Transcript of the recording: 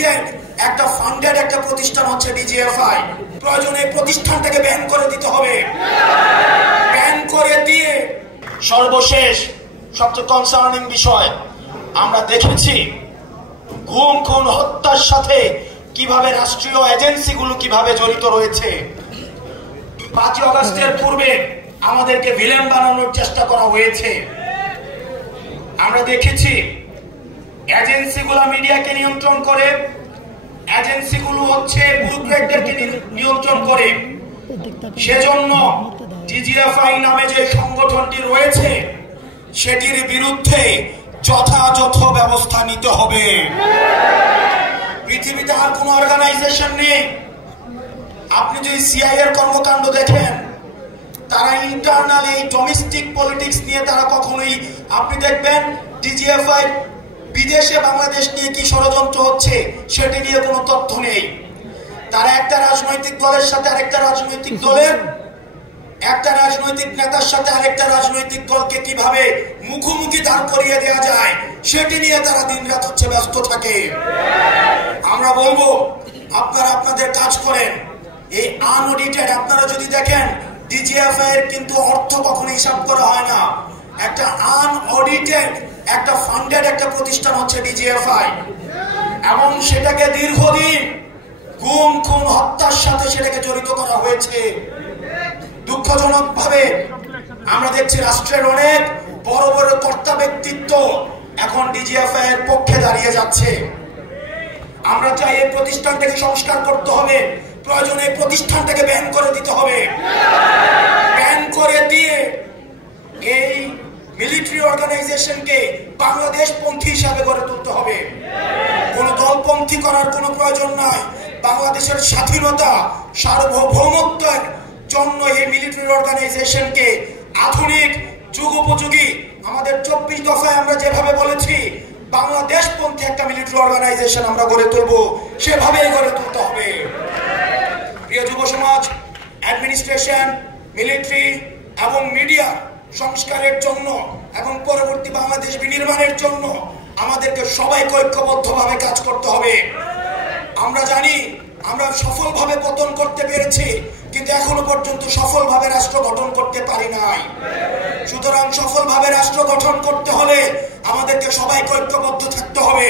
Unaudited একটা funded একটা প্রতিষ্ঠান হচ্ছে ডিজিএফআই। প্রয়োজনে প্রতিষ্ঠানটাকে ব্যান করে দিতে হবে। ব্যান করে দিয়ে সর্বশেষ সবচেয়ে কনসার্নিং বিষয় আমরা দেখেছি গুম খুন হত্যার সাথে কিভাবে রাষ্ট্রীয় এজেন্সিগুলো কিভাবে জড়িত রয়েছে। 5 আগস্টের পূর্বে আমাদেরকে ভিলেন বানানোর চেষ্টা করা হয়েছে। আমরা দেখেছি এজেন্সিগুলো মিডিয়াকে নিয়ন্ত্রণ করে, এজেন্সিগুলো হচ্ছে ব্যুরোক্রেটদেরকে নিয়ন্ত্রণ করে। সেজন্য ডিজিএফআই নামে যে সংগঠনটি রয়েছে সেটির বিরুদ্ধে যথাযথ ব্যবস্থা নিতে হবে। পৃথিবীতে আর কোন অর্গানাইজেশন নেই। আপনি যদি সিআই এর কর্মকাণ্ড দেখেন, তারা ইন্টারনাল এই ডোমেস্টিক পলিটিক্স নিয়ে তারা কখনোই, আপনি দেখবেন ডিজিএফআই বিদেশে বাংলাদেশ নিয়ে কি ষড়যন্ত্র হচ্ছে সেটি নিয়ে কোনো তথ্য নেই। তারা একটা রাজনৈতিক দলের সাথে আরেকটা রাজনৈতিক দলের, একটা রাজনৈতিক নেতার সাথে আরেকটা রাজনৈতিক দলকে কিভাবে মুখোমুখি দাঁড় করিয়ে দেওয়া যায় সেটি নিয়ে তারা দিনরাত হচ্ছে ব্যস্ত থাকে। আমরা বলবো আপনারা আপনাদের কাজ করেন। এই আনঅডিটেড আপনারা যদি দেখেন ডিজিএফআই এর কিন্তু অর্থ কখনো হিসাব করা হয় না। একটা আনঅডিটেড একটা ফান্ডেড একটা প্রতিষ্ঠান হচ্ছে ডিজিএফআই, এবং সেটাকে দীর্ঘদিন গুম খুন হত্যার সাথে সেটাকে জড়িত করা হয়েছে। দুঃখজনক ভাবে আমরা দেখছি রাষ্ট্রের অনেক বড় বড় কর্তা ব্যক্তিত্ব এখন ডিজিএফআই এর পক্ষে দাঁড়িয়ে যাচ্ছে। আমরা চাই এই প্রতিষ্ঠানটাকে সংস্কার করতে হবে। প্রয়োজনে প্রতিষ্ঠানটাকে ব্যান করে দিতে হবে। ব্যান করে দিয়ে এই মিলিটারি অর্গানাইজেশনকে বাংলাদেশ পন্থী হিসাবে গড়ে তুলতে হবে। কোন দলপন্থী করার কোনো প্রয়োজন নাই। বাংলাদেশের স্বাধীনতা সার্বভৌমত্বের জন্য এই মিলিটারি অর্গানাইজেশনকে আধুনিক যুগোপযোগী, আমাদের 24 দফায় আমরা যেভাবে বলেছি বাংলাদেশ পন্থী একটা মিলিটারি অর্গানাইজেশন আমরা গড়ে তুলব, সেভাবেই গড়ে তুলতে হবে। প্রিয় যুব সমাজ, অ্যাডমিনিস্ট্রেশন, মিলিটারি এবং মিডিয়া সংস্কারের জন্য এবং পরবর্তী বাংলাদেশ বিনির্মাণের জন্য আমাদেরকে সবাইকে ঐক্যবদ্ধভাবে কাজ করতে হবে। আমরা জানি আমরা সফলভাবে পতন করতে পেরেছি, কিন্তু এখনো পর্যন্ত সফলভাবে রাষ্ট্র গঠন করতে পারি নাই। সুতরাং সফলভাবে রাষ্ট্র গঠন করতে হলে আমাদেরকে সবাইকে ঐক্যবদ্ধ থাকতে হবে।